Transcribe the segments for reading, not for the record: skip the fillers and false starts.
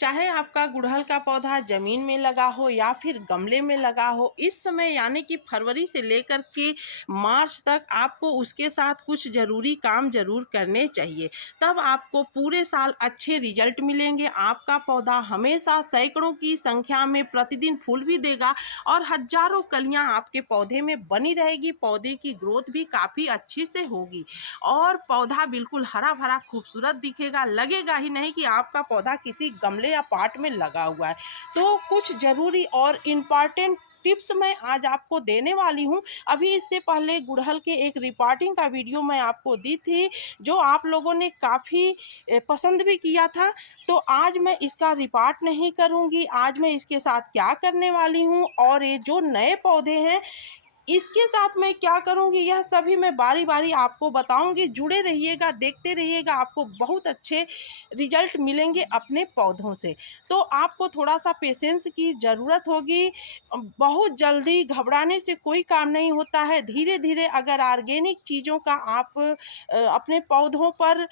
चाहे आपका गुड़हल का पौधा ज़मीन में लगा हो या फिर गमले में लगा हो, इस समय यानी कि फरवरी से लेकर के मार्च तक आपको उसके साथ कुछ ज़रूरी काम ज़रूर करने चाहिए। तब आपको पूरे साल अच्छे रिजल्ट मिलेंगे। आपका पौधा हमेशा सैकड़ों की संख्या में प्रतिदिन फूल भी देगा और हज़ारों कलियां आपके पौधे में बनी रहेगी। पौधे की ग्रोथ भी काफ़ी अच्छी से होगी और पौधा बिल्कुल हरा भरा खूबसूरत दिखेगा। लगेगा ही नहीं कि आपका पौधा किसी गमले या पॉट में लगा हुआ है। तो कुछ ज़रूरी और इम्पॉर्टेंट टिप्स मैं आज आपको देने वाली हूँ। अभी इससे पहले गुड़हल के एक रिपोर्टिंग का वीडियो मैं आपको दी थी, जो आप लोगों ने काफ़ी पसंद भी किया था। तो आज मैं इसका रिपोर्ट नहीं करूँगी, आज मैं इसके साथ क्या करने वाली हूँ और ये जो नए पौधे हैं इसके साथ मैं क्या करूँगी, यह सभी मैं बारी-बारी आपको बताऊँगी। जुड़े रहिएगा, देखते रहिएगा, आपको बहुत अच्छे रिजल्ट मिलेंगे अपने पौधों से। तो आपको थोड़ा-सा पेशेंस की ज़रूरत होगी। बहुत जल्दी घबराने से कोई काम नहीं होता है। धीरे-धीरे अगर ऑर्गेनिक चीज़ों का आप अपने पौधों पर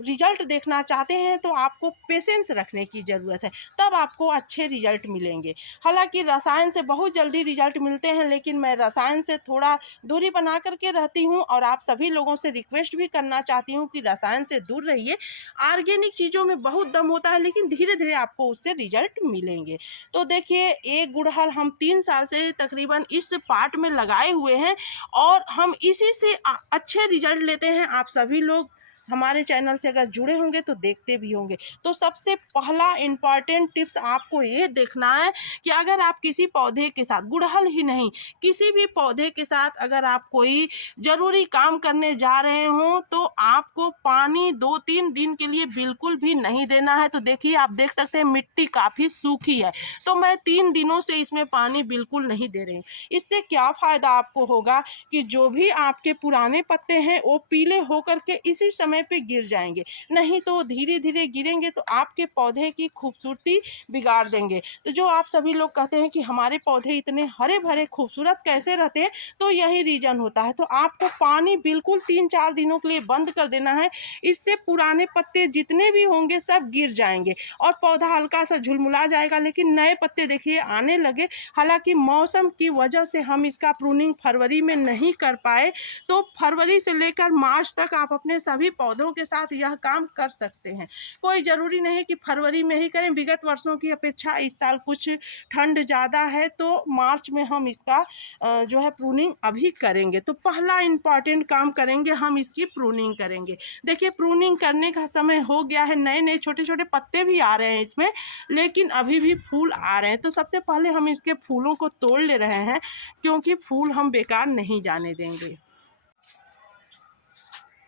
रिजल्ट देखना चाहते हैं तो आपको पेशेंस रखने की ज़रूरत है, तब आपको अच्छे रिजल्ट मिलेंगे। हालाँकि रसायन से बहुत जल्दी रिजल्ट मिलते हैं, लेकिन मैं रसायन से थोड़ा दूरी बना कर के रहती हूँ और आप सभी लोगों से रिक्वेस्ट भी करना चाहती हूँ कि रसायन से दूर रहिए। ऑर्गेनिक चीज़ों में बहुत दम होता है, लेकिन धीरे-धीरे आपको उससे रिजल्ट मिलेंगे। तो देखिए, एक गुड़हल हम 3 साल से तकरीबन इस पॉट में लगाए हुए हैं और हम इसी से अच्छे रिजल्ट लेते हैं। आप सभी लोग हमारे चैनल से अगर जुड़े होंगे तो देखते भी होंगे। तो सबसे पहला इम्पॉर्टेंट टिप्स आपको ये देखना है कि अगर आप किसी पौधे के साथ, गुड़हल ही नहीं, किसी भी पौधे के साथ अगर आप कोई ज़रूरी काम करने जा रहे हों तो आपको पानी 2-3 दिन के लिए बिल्कुल भी नहीं देना है। तो देखिए, आप देख सकते हैं मिट्टी काफ़ी सूखी है, तो मैं 3 दिनों से इसमें पानी बिल्कुल नहीं दे रही हूँ। इससे क्या फ़ायदा आपको होगा कि जो भी आपके पुराने पत्ते हैं वो पीले होकर के इसी समय पे गिर जाएंगे, नहीं तो धीरे-धीरे गिरेंगे तो आपके पौधे की खूबसूरती बिगाड़ देंगे। तो जो आप सभी लोग कहते हैं कि हमारे पौधे इतने हरे-भरे खूबसूरत कैसे रहते हैं, तो यही रीज़न होता है। तो आपको पानी बिल्कुल 3-4 दिनों के लिए बंद कर देना है। इससे पुराने पत्ते जितने भी होंगे सब गिर जाएंगे और पौधा हल्का-सा झुलमुला जाएगा, लेकिन नए पत्ते देखिए आने लगे। हालाँकि मौसम की वजह से हम इसका प्रूनिंग फरवरी में नहीं कर पाए, तो फरवरी से लेकर मार्च तक आप अपने सभी पौधों के साथ यह काम कर सकते हैं। कोई ज़रूरी नहीं कि फरवरी में ही करें। विगत वर्षों की अपेक्षा इस साल कुछ ठंड ज़्यादा है, तो मार्च में हम इसका जो है प्रूनिंग अभी करेंगे। तो पहला इम्पॉर्टेंट काम करेंगे, हम इसकी प्रूनिंग करेंगे। देखिए, प्रूनिंग करने का समय हो गया है। नए-नए छोटे-छोटे पत्ते भी आ रहे हैं इसमें, लेकिन अभी भी फूल आ रहे हैं। तो सबसे पहले हम इसके फूलों को तोड़ ले रहे हैं, क्योंकि फूल हम बेकार नहीं जाने देंगे।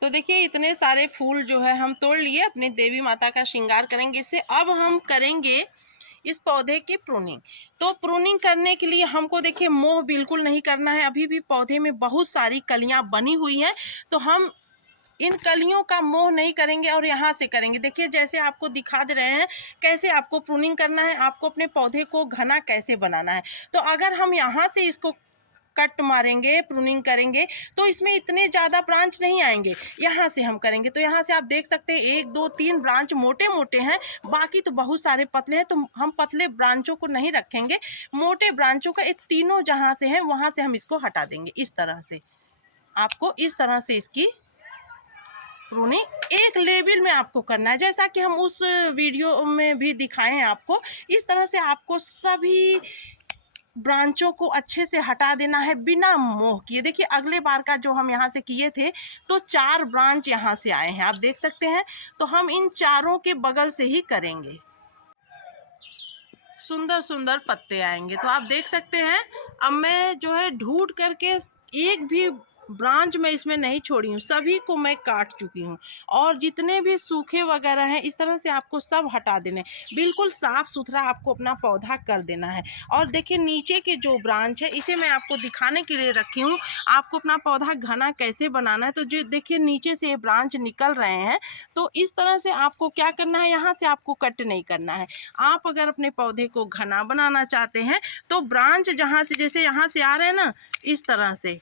तो देखिए, इतने सारे फूल जो है हम तोड़ लिए, अपनी देवी माता का श्रृंगार करेंगे इससे। अब हम करेंगे इस पौधे की प्रूनिंग। तो प्रूनिंग करने के लिए हमको देखिए मोह बिल्कुल नहीं करना है। अभी भी पौधे में बहुत सारी कलियां बनी हुई हैं, तो हम इन कलियों का मोह नहीं करेंगे और यहाँ से करेंगे। देखिए, जैसे आपको दिखा दे रहे हैं कैसे आपको प्रूनिंग करना है, आपको अपने पौधे को घना कैसे बनाना है। तो अगर हम यहाँ से इसको कट मारेंगे, प्रूनिंग करेंगे, तो इसमें इतने ज़्यादा ब्रांच नहीं आएंगे। यहाँ से हम करेंगे तो यहाँ से आप देख सकते हैं 1, 2, 3 ब्रांच मोटे-मोटे हैं, बाकी तो बहुत सारे पतले हैं। तो हम पतले ब्रांचों को नहीं रखेंगे, मोटे ब्रांचों का एक तीनों जहाँ से हैं वहाँ से हम इसको हटा देंगे। इस तरह से आपको इस तरह से इसकी प्रूनिंग एक लेवल में आपको करना है, जैसा कि हम उस वीडियो में भी दिखाए हैं आपको। इस तरह से आपको सभी ब्रांचों को अच्छे से हटा देना है बिना मोह किए। देखिए, अगले बार का जो हम यहाँ से किए थे तो 4 ब्रांच यहाँ से आए हैं, आप देख सकते हैं। तो हम इन चारों के बगल से ही करेंगे, सुंदर सुंदर पत्ते आएंगे। तो आप देख सकते हैं, अब मैं जो है ढूंढ करके एक भी ब्रांच में इसमें नहीं छोड़ी हूँ, सभी को मैं काट चुकी हूँ। और जितने भी सूखे वगैरह हैं इस तरह से आपको सब हटा देने, बिल्कुल साफ़ सुथरा आपको अपना पौधा कर देना है। और देखिए, नीचे के जो ब्रांच है इसे मैं आपको दिखाने के लिए रखी हूँ, आपको अपना पौधा घना कैसे बनाना है। तो जो देखिए नीचे से ये ब्रांच निकल रहे हैं, तो इस तरह से आपको क्या करना है, यहाँ से आपको कट नहीं करना है। आप अगर अपने पौधे को घना बनाना चाहते हैं तो ब्रांच जहाँ से, जैसे यहाँ से आ रहे हैं ना, इस तरह से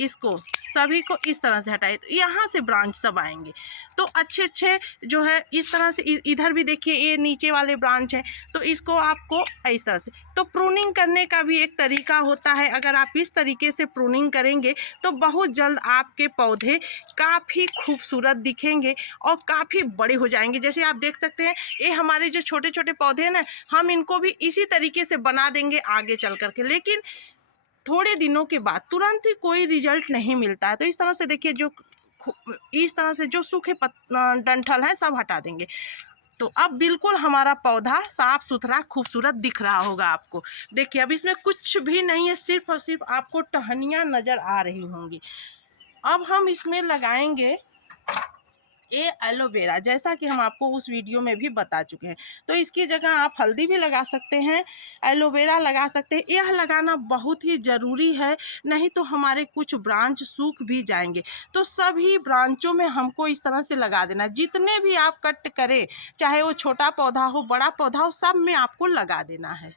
इसको सभी को इस तरह से हटाइए, तो यहाँ से ब्रांच सब आएंगे। तो अच्छे अच्छे जो है इस तरह से, इधर भी देखिए ये नीचे वाले ब्रांच है, तो इसको आपको इस तरह से। तो प्रूनिंग करने का भी एक तरीका होता है, अगर आप इस तरीके से प्रूनिंग करेंगे तो बहुत जल्द आपके पौधे काफ़ी खूबसूरत दिखेंगे और काफ़ी बड़े हो जाएंगे। जैसे आप देख सकते हैं ये हमारे जो छोटे छोटे पौधे हैं ना, हम इनको भी इसी तरीके से बना देंगे आगे चल करके, लेकिन थोड़े दिनों के बाद तुरंत ही कोई रिजल्ट नहीं मिलता है। तो इस तरह से देखिए, जो इस तरह से जो सूखे डंठल है सब हटा देंगे, तो अब बिल्कुल हमारा पौधा साफ सुथरा खूबसूरत दिख रहा होगा आपको। देखिए अब इसमें कुछ भी नहीं है, सिर्फ और सिर्फ आपको टहनियाँ नज़र आ रही होंगी। अब हम इसमें लगाएंगे ये एलोवेरा, जैसा कि हम आपको उस वीडियो में भी बता चुके हैं। तो इसकी जगह आप हल्दी भी लगा सकते हैं, एलोवेरा लगा सकते हैं। यह लगाना बहुत ही ज़रूरी है, नहीं तो हमारे कुछ ब्रांच सूख भी जाएंगे। तो सभी ब्रांचों में हमको इस तरह से लगा देना, जितने भी आप कट करें, चाहे वो छोटा पौधा हो बड़ा पौधा हो, सब में आपको लगा देना है।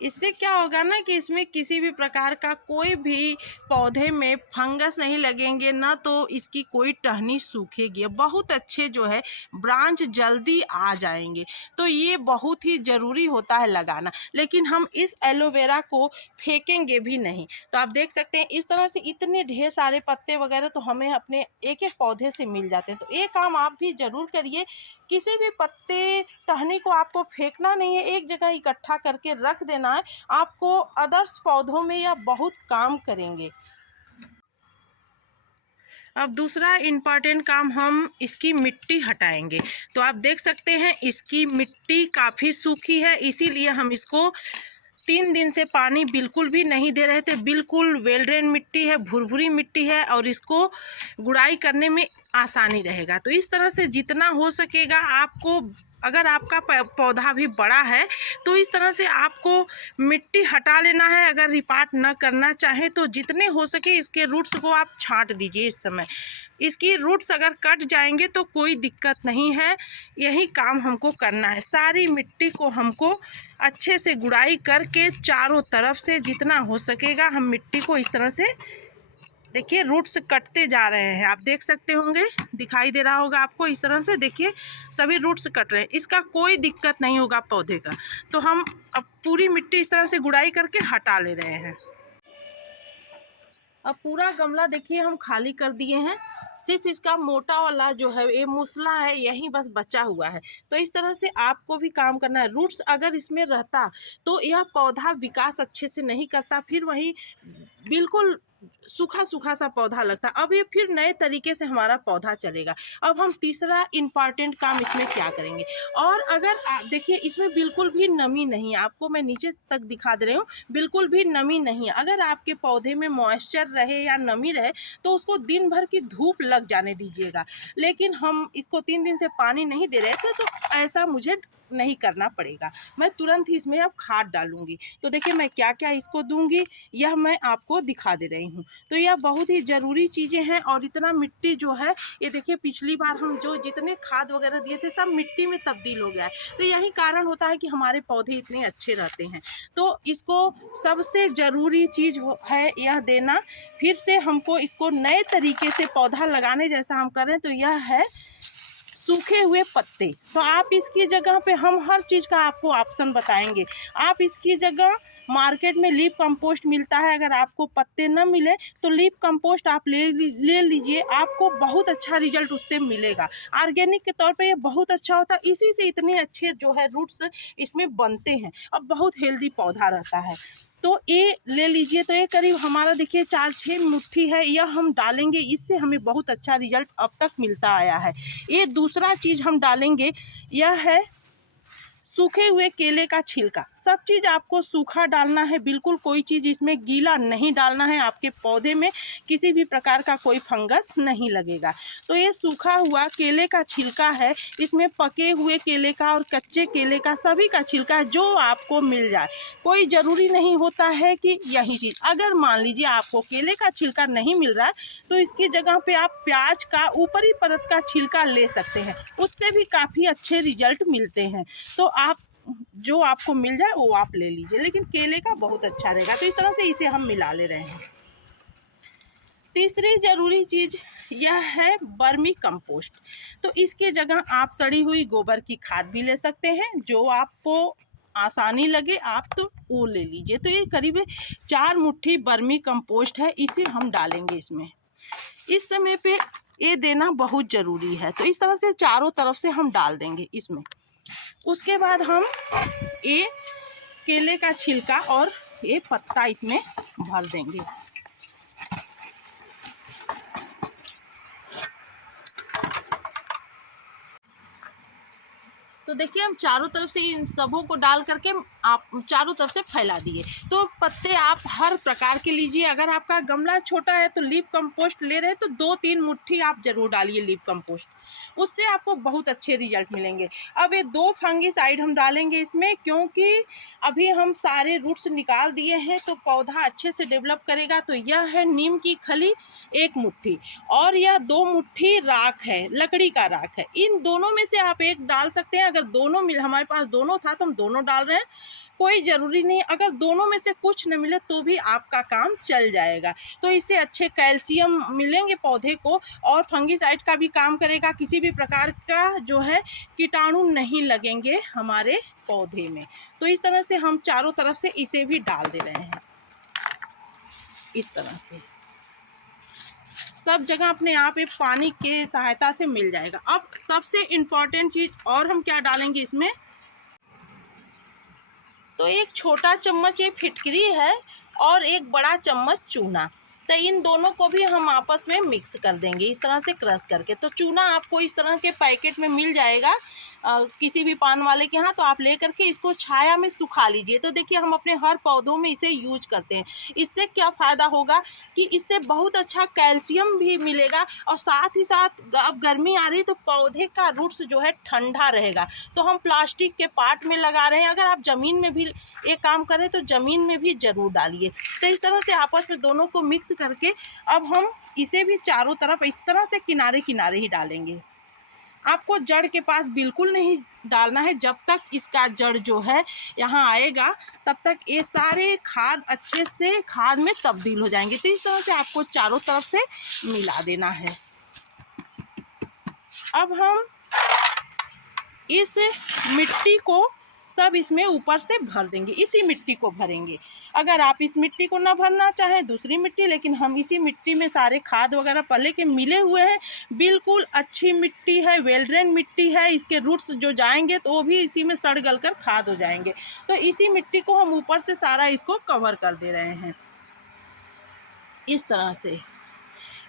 इससे क्या होगा ना कि इसमें किसी भी प्रकार का कोई भी पौधे में फंगस नहीं लगेंगे, ना तो इसकी कोई टहनी सूखेगी, बहुत अच्छे जो है ब्रांच जल्दी आ जाएंगे। तो ये बहुत ही ज़रूरी होता है लगाना, लेकिन हम इस एलोवेरा को फेंकेंगे भी नहीं। तो आप देख सकते हैं इस तरह से इतने ढेर सारे पत्ते वगैरह तो हमें अपने एक एक पौधे से मिल जाते हैं। तो ये काम आप भी ज़रूर करिए, किसी भी पत्ते टहनी को आपको फेंकना नहीं है, एक जगह इकट्ठा करके रख देना है, आपको अदर्स पौधों में यह बहुत काम करेंगे। अब दूसरा इम्पॉर्टेंट काम, हम इसकी मिट्टी हटाएंगे। तो आप देख सकते हैं इसकी मिट्टी काफ़ी सूखी है, इसीलिए हम इसको 3 दिन से पानी बिल्कुल भी नहीं दे रहे थे। बिल्कुल वेल ड्रेन मिट्टी है, भुरभुरी मिट्टी है, और इसको गुड़ाई करने में आसानी रहेगा। तो इस तरह से जितना हो सकेगा आपको, अगर आपका पौधा भी बड़ा है तो इस तरह से आपको मिट्टी हटा लेना है। अगर रिपार्ट न करना चाहें तो जितने हो सके इसके रूट्स को आप छांट दीजिए। इस समय इसकी रूट्स अगर कट जाएंगे तो कोई दिक्कत नहीं है, यही काम हमको करना है। सारी मिट्टी को हमको अच्छे से गुड़ाई करके चारों तरफ से जितना हो सकेगा हम मिट्टी को इस तरह से, देखिए रूट्स कटते जा रहे हैं, आप देख सकते होंगे, दिखाई दे रहा होगा आपको। इस तरह से देखिए सभी रूट्स कट रहे हैं, इसका कोई दिक्कत नहीं होगा पौधे का। तो हम अब पूरी मिट्टी इस तरह से गुड़ाई करके हटा ले रहे हैं। अब पूरा गमला देखिए हम खाली कर दिए हैं, सिर्फ इसका मोटा वाला जो है ये मूसला है यही बस बचा हुआ है। तो इस तरह से आपको भी काम करना है। रूट्स अगर इसमें रहता तो यह पौधा विकास अच्छे से नहीं करता, फिर वही बिल्कुल सूखा सूखा सा पौधा लगता। अब ये फिर नए तरीके से हमारा पौधा चलेगा। अब हम तीसरा इम्पॉर्टेंट काम इसमें क्या करेंगे, और अगर देखिए इसमें बिल्कुल भी नमी नहीं है, आपको मैं नीचे तक दिखा दे रही हूँ, बिल्कुल भी नमी नहीं है। अगर आपके पौधे में मॉइस्चर रहे या नमी रहे तो उसको दिन भर की धूप लग जाने दीजिएगा। लेकिन हम इसको 3 दिन से पानी नहीं दे रहे थे, तो ऐसा मुझे नहीं करना पड़ेगा। मैं तुरंत ही इसमें अब खाद डालूंगी। तो देखिए मैं क्या क्या इसको दूंगी यह मैं आपको दिखा दे रही हूँ। तो यह बहुत ही ज़रूरी चीज़ें हैं। और इतना मिट्टी जो है ये देखिए, पिछली बार हम जो जितने खाद वगैरह दिए थे सब मिट्टी में तब्दील हो गया है। तो यही कारण होता है कि हमारे पौधे इतने अच्छे रहते हैं। तो इसको सबसे ज़रूरी चीज़ है यह देना। फिर से हमको इसको नए तरीके से पौधा लगाने जैसा हम करें तो यह है सूखे हुए पत्ते। तो आप इसकी जगह पे हम हर चीज़ का आपको ऑप्शन बताएंगे। आप इसकी जगह मार्केट में लीफ कंपोस्ट मिलता है, अगर आपको पत्ते न मिले तो लीफ कंपोस्ट आप ले लीजिए, आपको बहुत अच्छा रिजल्ट उससे मिलेगा। ऑर्गेनिक के तौर पे ये बहुत अच्छा होता है, इसी से इतने अच्छे जो है रूट्स इसमें बनते हैं और बहुत हेल्दी पौधा रहता है। तो ये ले लीजिए। तो ये करीब हमारा देखिए 4-6 मुट्ठी है, यह हम डालेंगे, इससे हमें बहुत अच्छा रिजल्ट अब तक मिलता आया है। ये दूसरा चीज़ हम डालेंगे यह है सूखे हुए केले का छिलका। सब चीज़ आपको सूखा डालना है, बिल्कुल कोई चीज़ इसमें गीला नहीं डालना है। आपके पौधे में किसी भी प्रकार का कोई फंगस नहीं लगेगा। तो ये सूखा हुआ केले का छिलका है, इसमें पके हुए केले का और कच्चे केले का सभी का छिलका है, जो आपको मिल जाए। कोई ज़रूरी नहीं होता है कि यही चीज़। अगर मान लीजिए आपको केले का छिलका नहीं मिल रहा है तो इसकी जगह पे आप प्याज का ऊपरी परत का छिलका ले सकते हैं, उससे भी काफ़ी अच्छे रिजल्ट मिलते हैं। तो आप जो आपको मिल जाए वो आप ले लीजिए, लेकिन केले का बहुत अच्छा रहेगा। तो इस तरह से इसे हम मिला ले रहे हैं। तीसरी ज़रूरी चीज़ यह है वर्मी कंपोस्ट। तो इसके जगह आप सड़ी हुई गोबर की खाद भी ले सकते हैं, जो आपको आसानी लगे आप तो वो ले लीजिए। तो ये करीब 4 मुट्ठी वर्मी कंपोस्ट है, इसे हम डालेंगे इसमें। इस समय पे ये देना बहुत ज़रूरी है। तो इस तरह से चारों तरफ से हम डाल देंगे इसमें। उसके बाद हम ये केले का छिलका और ये पत्ता इसमें भर देंगे। तो देखिए हम चारों तरफ से इन सबों को डाल करके आप चारों तरफ से फैला दिए। तो पत्ते आप हर प्रकार के लीजिए। अगर आपका गमला छोटा है तो लीफ कंपोस्ट ले रहे हैं तो 2-3 मुट्ठी आप ज़रूर डालिए लीफ कंपोस्ट, उससे आपको बहुत अच्छे रिजल्ट मिलेंगे। अब ये 2 फंगिसाइड हम डालेंगे इसमें, क्योंकि अभी हम सारे रूट्स निकाल दिए हैं तो पौधा अच्छे से डेवलप करेगा। तो यह है नीम की खली 1 मुट्ठी और यह 2 मुट्ठी राख है, लकड़ी का राख है। इन दोनों में से आप एक डाल सकते हैं। अगर दोनों मिल हमारे पास दोनों था तो हम दोनों डाल रहे हैं, कोई ज़रूरी नहीं। अगर दोनों में से कुछ न मिले तो भी आपका काम चल जाएगा। तो इससे अच्छे कैल्शियम मिलेंगे पौधे को और फंगिसाइड का भी काम करेगा। किसी भी प्रकार का जो है कीटाणु नहीं लगेंगे हमारे पौधे में। तो इस तरह से हम चारों तरफ से इसे भी डाल दे रहे हैं। इस तरह से सब जगह अपने आप एक पानी के सहायता से मिल जाएगा। अब सबसे इम्पॉर्टेंट चीज़ और हम क्या डालेंगे इसमें, तो एक छोटा चम्मच ये फिटकरी है और एक बड़ा चम्मच चूना। तो इन दोनों को भी हम आपस में मिक्स कर देंगे इस तरह से क्रश करके। तो चूना आपको इस तरह के पैकेट में मिल जाएगा किसी भी पान वाले के यहाँ, तो आप ले करके इसको छाया में सुखा लीजिए। तो देखिए हम अपने हर पौधों में इसे यूज करते हैं। इससे क्या फ़ायदा होगा कि इससे बहुत अच्छा कैल्शियम भी मिलेगा और साथ ही साथ अब गर्मी आ रही है तो पौधे का रूट्स जो है ठंडा रहेगा। तो हम प्लास्टिक के पार्ट में लगा रहे हैं, अगर आप ज़मीन में भी एक काम करें तो ज़मीन में भी ज़रूर डालिए। तो इस तरह से आपस में दोनों को मिक्स करके अब हम इसे भी चारों तरफ इस तरह से किनारे किनारे ही डालेंगे। आपको जड़ के पास बिल्कुल नहीं डालना है। जब तक इसका जड़ जो है यहाँ आएगा तब तक ये सारे खाद अच्छे से खाद में तब्दील हो जाएंगे। तो इस तरह से आपको चारों तरफ से मिला देना है। अब हम इस मिट्टी को सब इसमें ऊपर से भर देंगे, इसी मिट्टी को भरेंगे। अगर आप इस मिट्टी को ना भरना चाहें दूसरी मिट्टी, लेकिन हम इसी मिट्टी में सारे खाद वगैरह पहले के मिले हुए हैं। बिल्कुल अच्छी मिट्टी है, वेल ड्रेन मिट्टी है। इसके रूट्स जो जाएंगे तो वो भी इसी में सड़ गल कर खाद हो जाएंगे। तो इसी मिट्टी को हम ऊपर से सारा इसको कवर कर दे रहे हैं इस तरह से।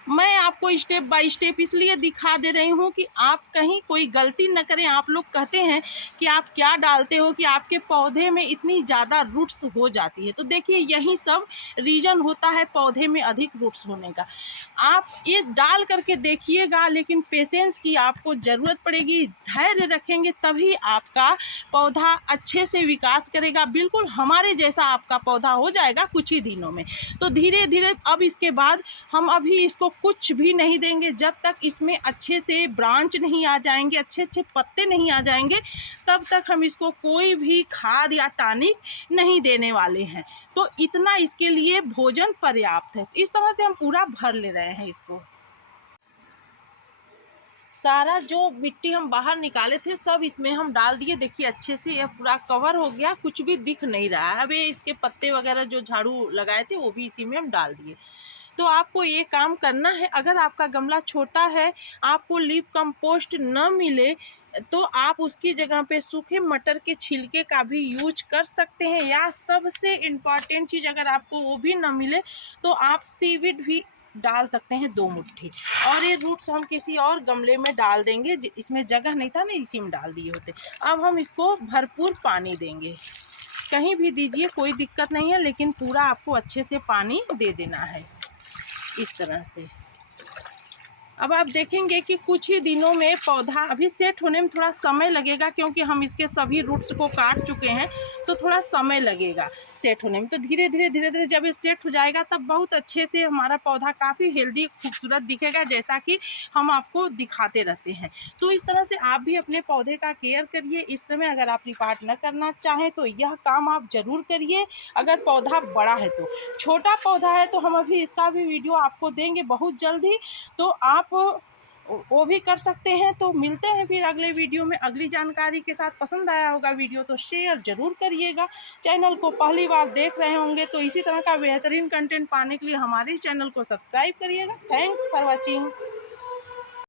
मैं आपको स्टेप बाय स्टेप इसलिए दिखा दे रही हूँ कि आप कहीं कोई गलती न करें। आप लोग कहते हैं कि आप क्या डालते हो कि आपके पौधे में इतनी ज़्यादा रूट्स हो जाती है। तो देखिए यही सब रीज़न होता है पौधे में अधिक रूट्स होने का। आप ये डाल करके देखिएगा, लेकिन पेशेंस की आपको ज़रूरत पड़ेगी। धैर्य रखेंगे तभी आपका पौधा अच्छे से विकास करेगा। बिल्कुल हमारे जैसा आपका पौधा हो जाएगा कुछ ही दिनों में। तो धीरे धीरे अब इसके बाद हम अभी इसको कुछ भी नहीं देंगे जब तक इसमें अच्छे से ब्रांच नहीं आ जाएंगे, अच्छे अच्छे पत्ते नहीं आ जाएंगे, तब तक हम इसको कोई भी खाद या टॉनिक नहीं देने वाले हैं। तो इतना इसके लिए भोजन पर्याप्त है। इस तरह से हम पूरा भर ले रहे हैं इसको। सारा जो मिट्टी हम बाहर निकाले थे सब इसमें हम डाल दिए। देखिए अच्छे से यह पूरा कवर हो गया, कुछ भी दिख नहीं रहा है। अब ये इसके पत्ते वगैरह जो झाड़ू लगाए थे वो भी इसी में हम डाल दिए। तो आपको ये काम करना है। अगर आपका गमला छोटा है, आपको लीफ कंपोस्ट न मिले तो आप उसकी जगह पे सूखे मटर के छिलके का भी यूज कर सकते हैं, या सबसे इम्पॉर्टेंट चीज़ अगर आपको वो भी न मिले तो आप सीविड भी डाल सकते हैं 2 मुट्ठी। और ये रूट्स हम किसी और गमले में डाल देंगे, इसमें जगह नहीं था ना, इसी में डाल दिए होते। अब हम इसको भरपूर पानी देंगे, कहीं भी दीजिए कोई दिक्कत नहीं है, लेकिन पूरा आपको अच्छे से पानी दे देना है इस तरह से। अब आप देखेंगे कि कुछ ही दिनों में पौधा अभी सेट होने में थोड़ा समय लगेगा, क्योंकि हम इसके सभी रूट्स को काट चुके हैं, तो थोड़ा समय लगेगा सेट होने में। तो धीरे धीरे धीरे धीरे जब ये सेट हो जाएगा तब बहुत अच्छे से हमारा पौधा काफ़ी हेल्दी खूबसूरत दिखेगा, जैसा कि हम आपको दिखाते रहते हैं। तो इस तरह से आप भी अपने पौधे का केयर करिए। इस समय अगर आप रिपार्ट न करना चाहें तो यह काम आप ज़रूर करिए। अगर पौधा बड़ा है तो, छोटा पौधा है तो हम अभी इसका भी वीडियो आपको देंगे बहुत जल्द ही, तो आप वो भी कर सकते हैं। तो मिलते हैं फिर अगले वीडियो में अगली जानकारी के साथ। पसंद आया होगा वीडियो तो शेयर ज़रूर करिएगा। चैनल को पहली बार देख रहे होंगे तो इसी तरह का बेहतरीन कंटेंट पाने के लिए हमारे चैनल को सब्सक्राइब करिएगा। Thanks for watching.